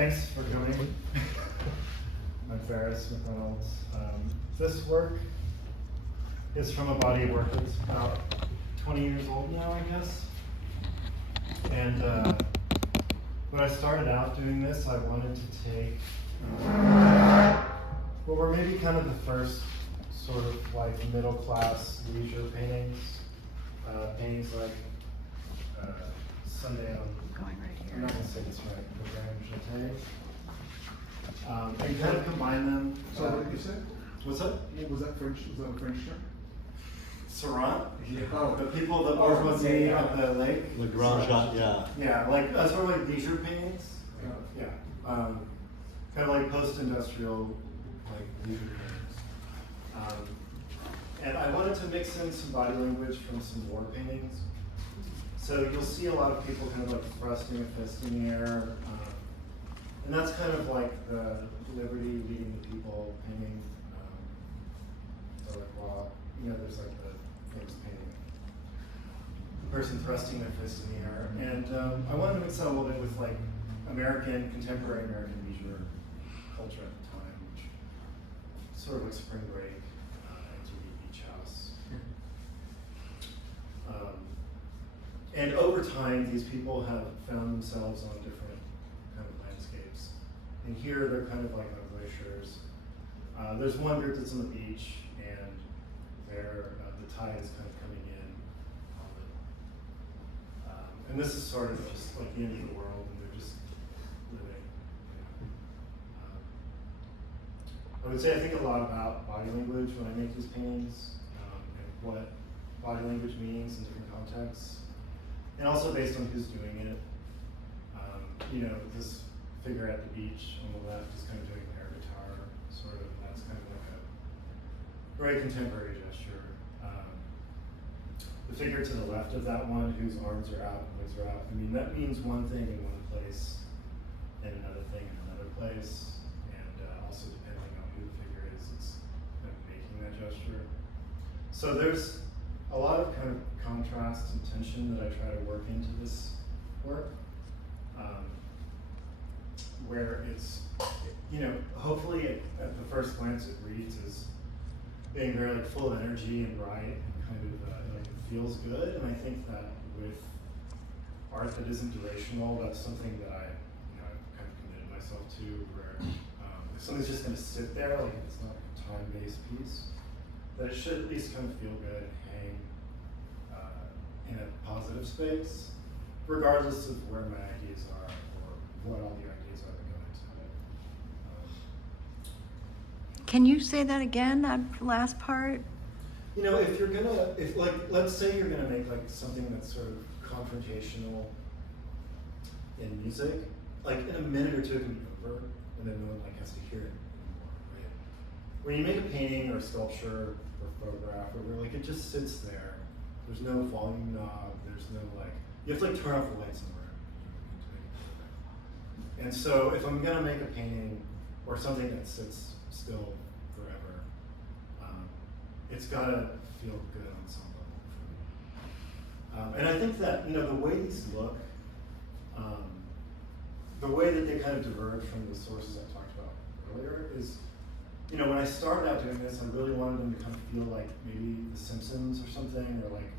Thanks for coming. I'm Faris McReynolds. This work is from a body of work that's about 20 years old now, I guess. And when I started out doing this, I wanted to take what were maybe kind of the first sort of like middle class leisure paintings. Paintings like Sunday on, Going right here. I'm not going to say this right, but I'm and kind of combine them. So what did you say? What's that? What was that French? Was that a French term? Sarant. Oh. The people, the bourgeoisie at the lake. Le Grand Chat, yeah. Yeah, like sort of like leisure paintings. Yeah. Kind of like post-industrial, like leisure paintings. And I wanted to mix in some body language from some war paintings. So you'll see a lot of people kind of like thrusting a fist in the air. And that's kind of like the liberty leading the people painting. So like, well, you know, there's like the famous painting, the person thrusting their fist in the air. And I wanted to mix that a little bit with like contemporary American leisure culture at the time, which sort of like spring break, MTV Beach House. And over time, these people have found themselves on different kind of landscapes. And here they're kind of like on glaciers. There's one group that's on the beach, and the tide is kind of coming in on it. And this is sort of just like the end of the world, and they're just living. I would say I think a lot about body language when I make these paintings, and what body language means in different contexts. And also based on who's doing it. You know, this figure at the beach on the left is kind of doing air guitar, sort of. That's kind of like a very contemporary gesture. The figure to the left of that one, whose arms are out and legs are out, I mean, that means one thing in one place and another thing in another place. And also depending on who the figure is, it's kind of making that gesture. So there's a lot of kind of contrast and tension that I try to work into this work, where it's, you know, hopefully at the first glance it reads as being very like full of energy and bright and kind of like it feels good. And I think that with art that isn't durational, that's something that I, you know, I've kind of committed myself to, where if something's just going to sit there, like if it's not like a time-based piece, that it should at least kind of feel good and hang in a positive space, regardless of where my ideas are or what all the ideas are that go into it. Can you say that again, that last part? You know, if like, let's say you're gonna make like something that's sort of confrontational in music, like in a minute or two it can be over, and then no one like has to hear it anymore, right? When you make a painting or a sculpture or photograph, or where like it just sits there. There's no volume knob, there's no like, you have to like turn off the light somewhere. And so if I'm gonna make a painting or something that sits still forever, it's gotta feel good on some level for me. And I think that, you know, the way these look, the way that they kind of diverge from the sources I talked about earlier is, you know, when I started out doing this, I really wanted them to kind of feel like maybe The Simpsons or something, or like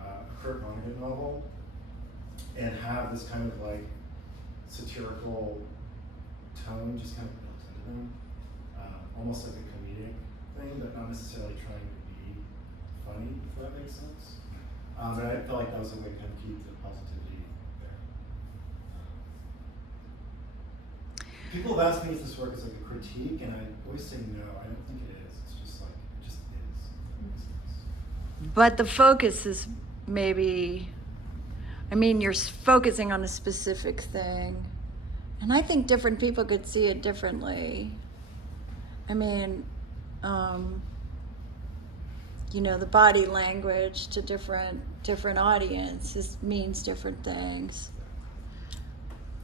a Kurt Vonnegut novel, and have this kind of like satirical tone just kind of built into them, almost like a comedic thing, but not necessarily trying to be funny, if that makes sense. But I felt like that was a way to kind of keep the positivity there. People have asked me if this work is like a critique, and I always say no, I don't think it is. It's just like, it just is. That makes sense. But the focus is maybe, I mean, you're focusing on a specific thing. And I think different people could see it differently. I mean, you know, the body language to different audiences means different things.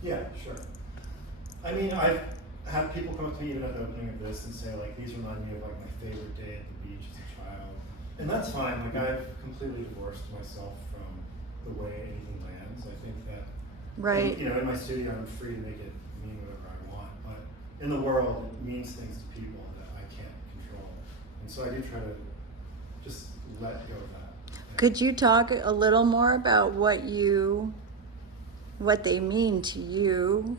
Yeah, sure. I mean, I've had people come up to me even at the opening of this and say, like, these remind me of like my favorite day at the beach as a child. And that's fine. Like, I've completely divorced myself from the way anything lands. I think that, Right. you know, in my studio, I'm free to make it mean whatever I want, but in the world, it means things to people that I can't control. And so I do try to just let go of that. Could you talk a little more about what they mean to you?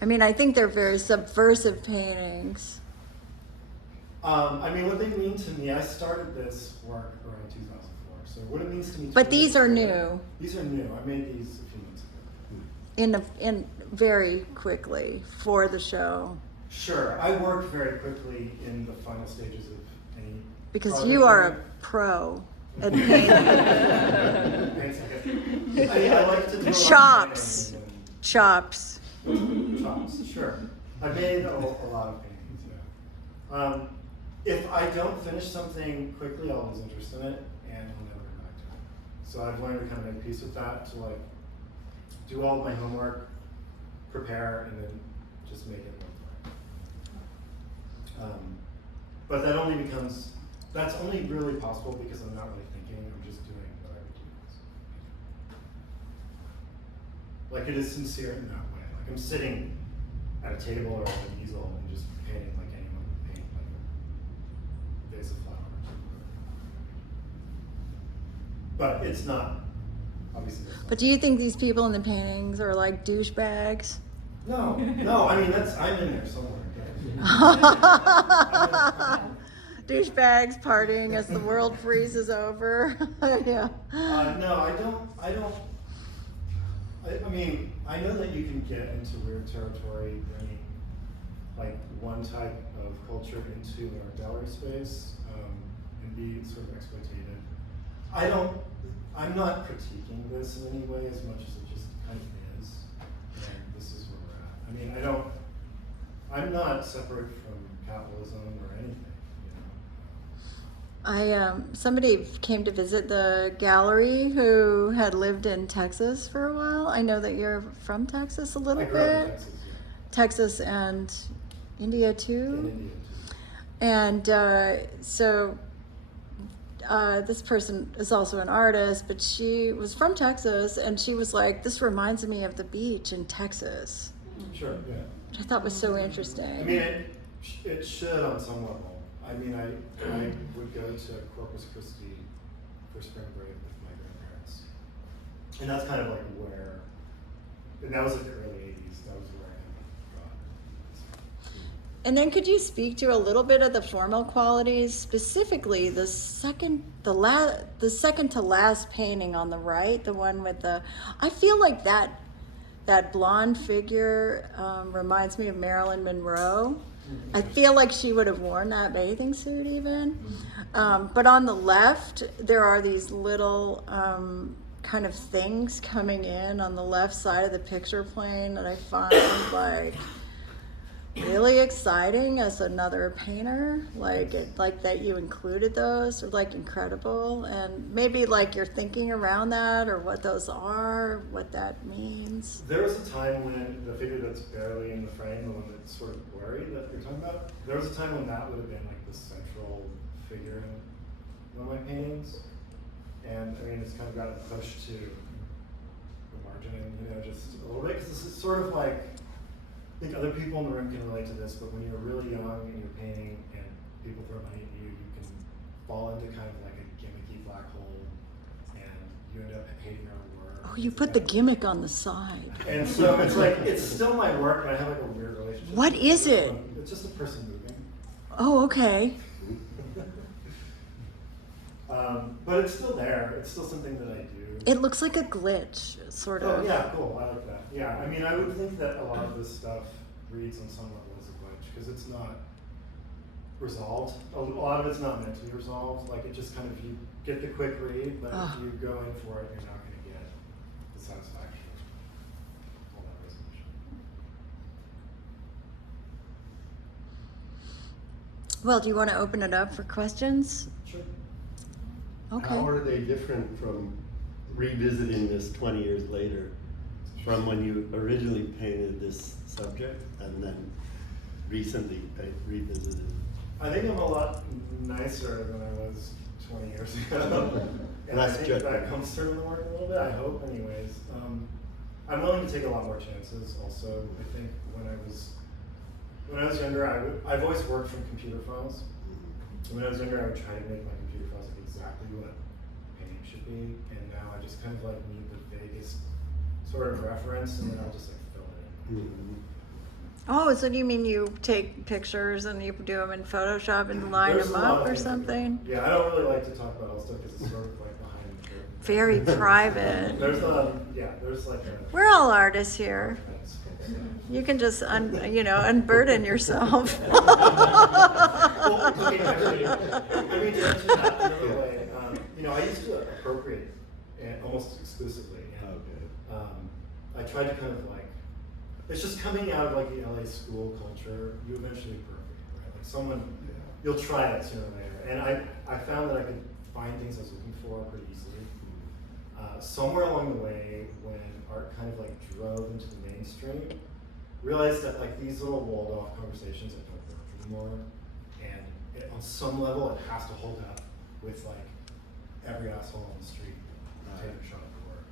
I mean, I think they're very subversive paintings. I mean, what they mean to me, I started this work around 2004, so what it means to me. But these are new. These are new. I made these a few months ago. In very quickly for the show. Sure, I worked very quickly in the final stages of any. Because you are a pro at painting. Thanks, I like to do a lot of Chops. painting Chops. Chops, sure. I made a lot of paintings, yeah. If I don't finish something quickly, I'll lose interest in it, and I'll never come back to it. So I've learned to kind of make peace with that, to like, do all of my homework, prepare, and then just make it work. But that's only really possible because I'm not really thinking, I'm just doing what I would do. Like, it is sincere in that way. Like, I'm sitting at a table or at an easel and just painting like anyone would paint, like a vase of flowers. But it's not, obviously. But do you think these people in the paintings are like douchebags? No, I mean, I'm in there somewhere. Douchebags partying as the world freezes over. Yeah. No, I mean, I know that you can get into weird territory bringing like one type of culture into our gallery space and be sort of exploitative. I'm not critiquing this in any way as much as it just kind of is, and this is where we're at. I mean, I'm not separate from capitalism or anything. Somebody came to visit the gallery who had lived in Texas for a while. I know that you're from Texas a little I grew up in bit. Texas, yeah. Texas and India too. In India too. And this person is also an artist, but she was from Texas, and she was like, "This reminds me of the beach in Texas," Sure, yeah. which I thought was so interesting. I mean, it should on some level. I mean, I would go to Corpus Christi for spring break with my grandparents. And that's kind of like where, and that was like the early 80s, that was where I got. And then could you speak to a little bit of the formal qualities, specifically the second to last painting on the right, the one with I feel like that blonde figure reminds me of Marilyn Monroe. I feel like she would have worn that bathing suit even. But on the left, there are these little kind of things coming in on the left side of the picture plane that I find like really exciting as another painter, like that you included those, or like incredible, and maybe like you're thinking around that or what those are, what that means. There was a time when the figure that's barely in the frame, the one that's sort of blurry that you're talking about, there was a time when that would have been like the central figure in one of my paintings. And I mean, it's kind of gotten pushed to the margin, just a little bit, because this is sort of like, I think other people in the room can relate to this, but when you're really young and you're painting and people throw money at you, you can fall into kind of like a gimmicky black hole, and you end up hating your own work. Oh, you put the gimmick on the side. And so it's like, it's still my work, but I have like a weird relationship. What is it? It's just a person moving. Oh, okay. But it's still there. It's still something that I do. It looks like a glitch, sort of. Oh yeah, cool. I like that. Yeah, I mean, I would think that a lot of this stuff reads on some level as a glitch because it's not resolved. A lot of it's not meant to be resolved. Like, it just kind of, you get the quick read, but if you go in for it, you're not going to get the satisfaction of all that resolution. Well, do you want to open it up for questions? Sure. Okay. How are they different from revisiting this 20 years later, from when you originally painted this subject and then recently revisited? I think I'm a lot nicer than I was 20 years ago. And I Less think judgment. that comes through in the work a little bit, I hope anyways. I'm willing to take a lot more chances. Also, I think when I was younger, I've always worked from computer files. When I was younger, I would try to make my computer files like exactly what painting should be, and now I just kind of like need the vaguest sort of reference, and then I'll just like fill it in. Mhm. Oh, so do you mean you take pictures and you do them in Photoshop and line There's them a lot up of or things I do. something? Yeah, I don't really like to talk about all stuff because it's sort of like behind the curtain. Very private. There's like a. We're all artists here. So. You can just unburden yourself. Well, okay, actually, I mean, to mention that another way, I used to appropriate and almost exclusively, and Okay. I tried to kind of like, it's just coming out of like the LA school culture, you eventually appropriate, right? Like someone, you'll try it sooner or later, and I found that I could find things I was looking for pretty easily. Somewhere along the way, when art kind of like drove into the mainstream, realized that like these little walled off conversations that don't work anymore, and on some level it has to hold up with like every asshole on the street taking a shot at the work.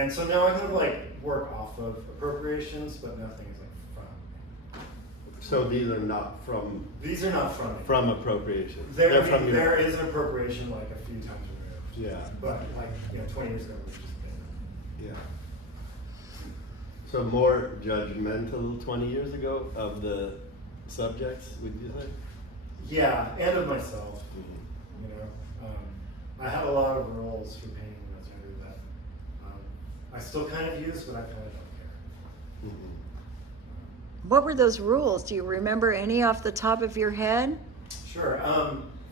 And so now I kind of like work off of appropriations, but nothing is like from. So these are not from These are not from me. appropriation. There, They're I from mean, your. there is an appropriation like a few times removed. Yeah. But like 20 years ago it was just been. Yeah. So more judgmental 20 years ago of the subjects, would you say? Yeah, and of myself. I had a lot of roles for painting when I was younger that I still kind of use, but I kind of don't care. Mhm. What were those rules? Do you remember any off the top of your head? Sure.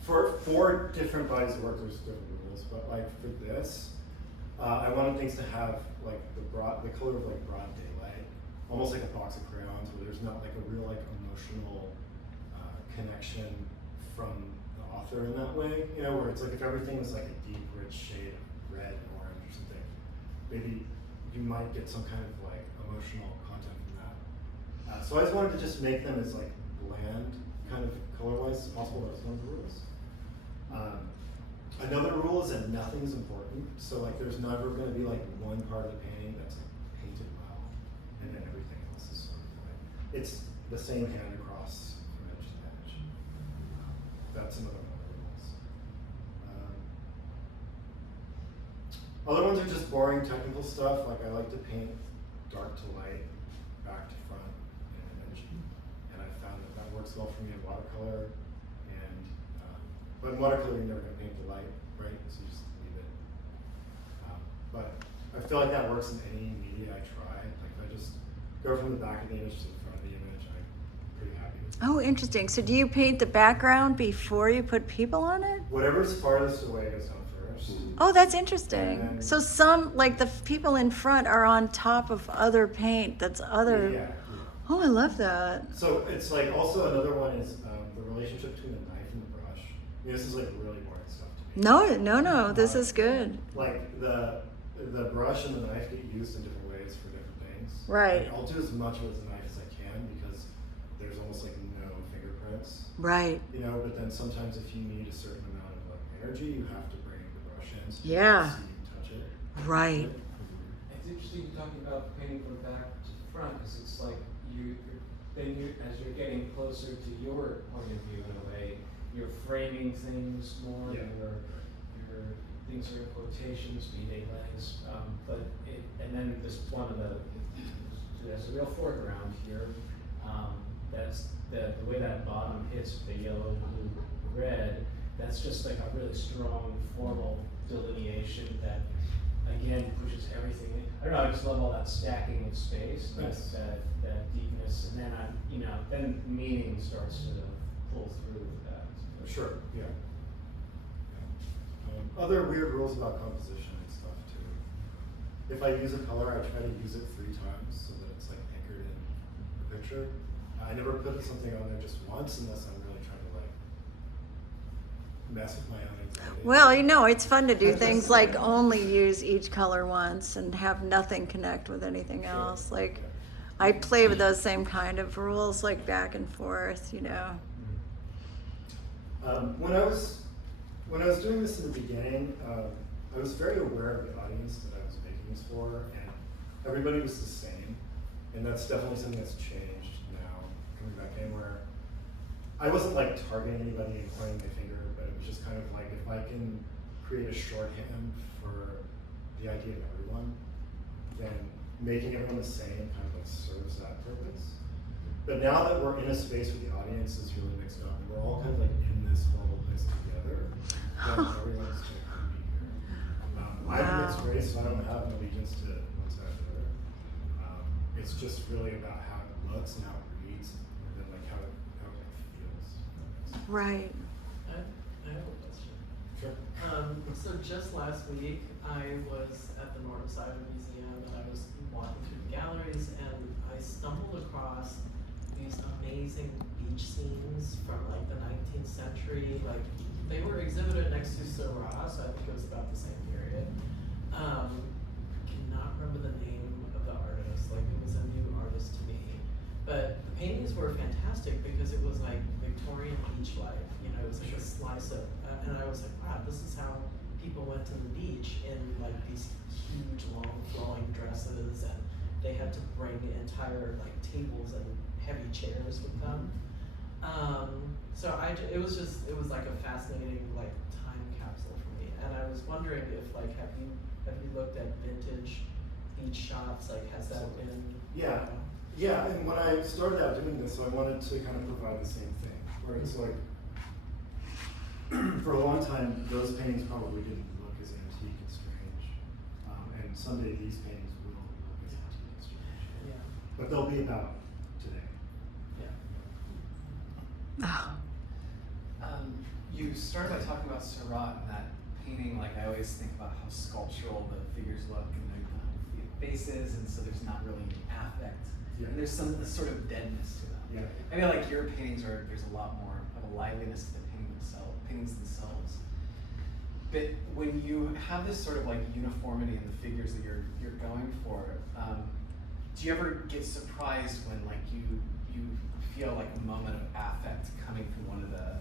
For different bodies of work, there's different rules, but like for this, I wanted things to have like the color of like broad daylight, almost like a box of crayons, where there's not like a real like emotional connection from the author in that way. Where it's like if everything was like a deep, rich shade of red and orange or something, maybe you might get some kind of like emotional content from that. So I just wanted to just make them as like bland kind of color-wise as possible. That's one of the rules. Another rule is that nothing is important. So like there's never going to be like one part of the painting that's like painted well, and then everything else is sort of like it's the same hand across from edge to edge. That's another one of the rules. Other ones are just boring technical stuff. Like I like to paint dark to light, back to front in an image, and I found that works well for me in watercolor. But in watercolor, you're never going to paint the light, right? So you just leave it. But I feel like that works in any media I try. Like if I just go from the back of the image to the front of the image, I'm pretty happy with it. Oh, interesting. So do you paint the background before you put people on it? Whatever's farthest away goes down first. Oh, that's interesting. And then- So some, like the people in front are on top of other paint that's other. Yeah. Oh, I love that. So it's like also another one is the relationship between the knife and the brush. This is like really boring stuff to me. No, this is good. Like the brush and the knife get used in different ways for different things. Right. Like, I'll do as much with the knife as I can because there's almost like no fingerprints. Right. But then sometimes if you need a certain amount of like energy, you have to bring the brush in so Yeah. you can see and touch it. Right. It's interesting you're talking about painting from back to front because it's like as you're getting closer to your point of view in a way, you're framing things more. Yeah. Your things are in quotations, be they legs, and then this one of there's a real foreground here. That's the way that bottom hits the yellow, blue, red. That's just like a really strong formal delineation that again pushes everything in. I don't know. I just love all that stacking of space, Nice. that deepness, and then then meaning starts to pull through with that. Sure, yeah. Other weird rules about composition and stuff too. If I use a color, I try to use it 3 times so that it's like anchored in the picture. I never put something on there just once unless I'm really trying to like mess with my own anxiety. Well, it's fun to do things like only use each color once and have nothing connect with anything Sure. else. Like I play with those same kind of rules, like back and forth, When I was doing this in the beginning, I was very aware of the audience that I was making this for, and everybody was the same, and that's definitely something that's changed now, coming back in where I wasn't like targeting anybody and pointing my finger, but it was just kind of like if I can create a shorthand for the idea of everyone, then making everyone the same kind of like serves that purpose. But now that we're in a space where the audience is really mixed up, and we're all kind of like in this horrible place together, then everyone's going to kind of be here. I'm a mixed race, so I don't have an allegiance to one side or the other. It's just really about how it looks and how it reads, and then like how it feels. Right. I have a question. Sure. So just last week, I was at the North Side Museum and I was walking through the galleries and I stumbled across these amazing beach scenes from like the 19th century. Like they were exhibited next to Seurat, so I think it was about the same period. Cannot remember the name of the artist. Like it was a new artist to me. But the paintings were fantastic because it was like Victorian beach life. You know, it was like a slice of, and I was like, wow, this is how people went to the beach in like these huge, long, flowing dresses, and they had to bring entire like tables and heavy chairs with them. So it was like a fascinating like time capsule for me, and I was wondering if like have you looked at vintage beach shots? Like has that been? Yeah. Yeah, and when I started out doing this, I wanted to kind of provide the same thing, where it's like, for a long time, those paintings probably didn't look as antique and strange, and someday these paintings will look as antique and strange. Yeah. But they'll be about today. Yeah. Oh. You started by talking about Seurat and that painting. Like I always think about how sculptural the figures look and the faces, and so there's not really any affect. Yeah. And there's some sort of deadness to them. Yeah. I feel like your paintings there's a lot more of a liveliness to the paintings themselves. But when you have this sort of like uniformity in the figures that you're going for, do you ever get surprised when like you feel like a moment of affect coming from one of the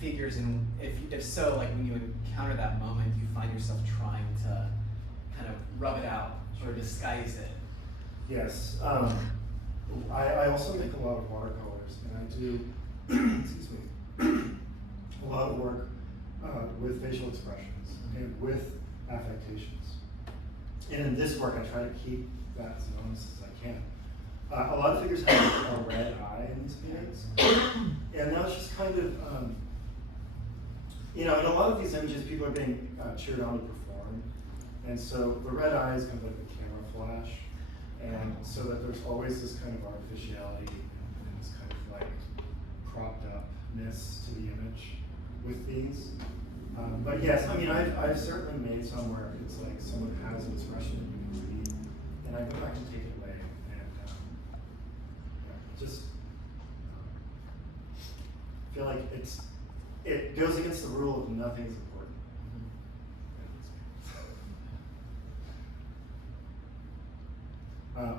figures, and if so, like when you encounter that moment, you find yourself trying to kind of rub it out or disguise it? Yes. I also make a lot of watercolors, and I do, excuse me, a lot of work with facial expressions and with affectations. And in this work, I try to keep that as honest as I can. A lot of figures have a red eye in these paintings, and that's just kind of, in a lot of these images, people are being cheered on to perform, and so the red eye is kind of like the camera flash, and so that there's always this kind of artificiality and this kind of like propped upness to the image with these. But yes, I mean, I've certainly made some where it's like someone has an expression that you can read, and I go back and take it away, and just feel like it goes against the rule of nothing is important.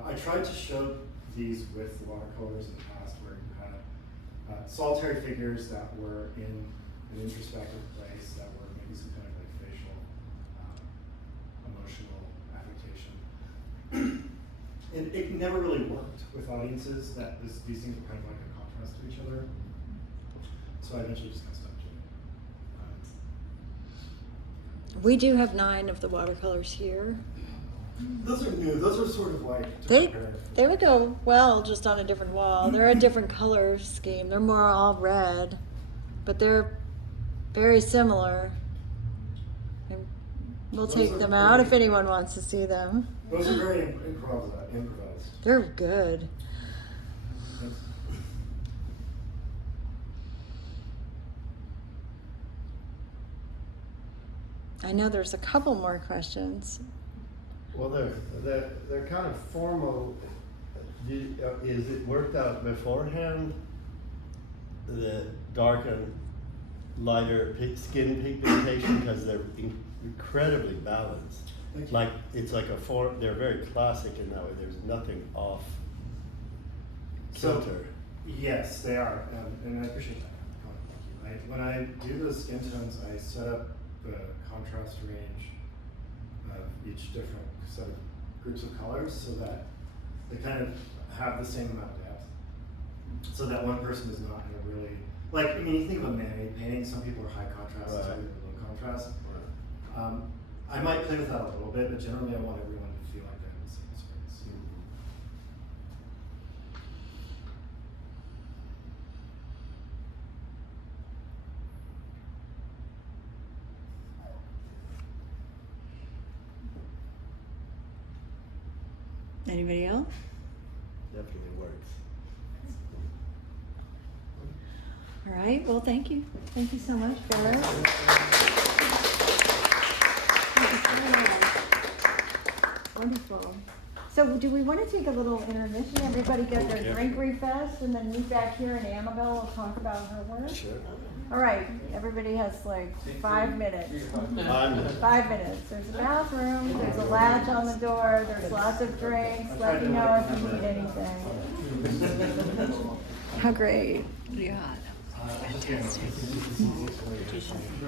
I tried to show these with watercolors in the past where you had solitary figures that were in an introspective place that were maybe some kind of like facial, emotional affectation. And it never really worked with audiences that these things were kind of like a contrast to each other. So I eventually just kind of stopped doing it. We do have 9 of the watercolors here. Those are new. Those are sort of like They different would go well just on a different wall. They're a different color scheme. They're more all red, but they're very similar. And we'll Those take are them out if pretty- anyone wants to see them. Those are very improvised. They're good. Thanks. I know there's a couple more questions. Well, they're kind of formal. Is it worked out beforehand? The dark and lighter skin pigmentation, because they're incredibly balanced. Thank you. Like it's like a form. They're very classic in that way. There's nothing off So- kilter. Yes, they are, and I appreciate that. Thank you. When I do those skin tones, I set up the contrast range of each different set of groups of colors so that they kind of have the same amount of depth. So that one person is not gonna really, like, I mean, you think of a man-made painting, some people are high contrast, some Right. people are low contrast. I might play with that a little bit, but generally I want everyone to feel like they're in the same space. Anybody else? Definitely works. All right, well, thank you. Thank you so much, Faris. Wonderful. So do we want to take a little intermission? Everybody get their drink refresh and then meet back here and Annabelle will talk about her work? Sure. All right, everybody has like 5 minutes. 5 minutes. 5 minutes. There's a bathroom, there's a latch on the door, there's lots of drinks. Let me know if you need anything. How great. Yeah.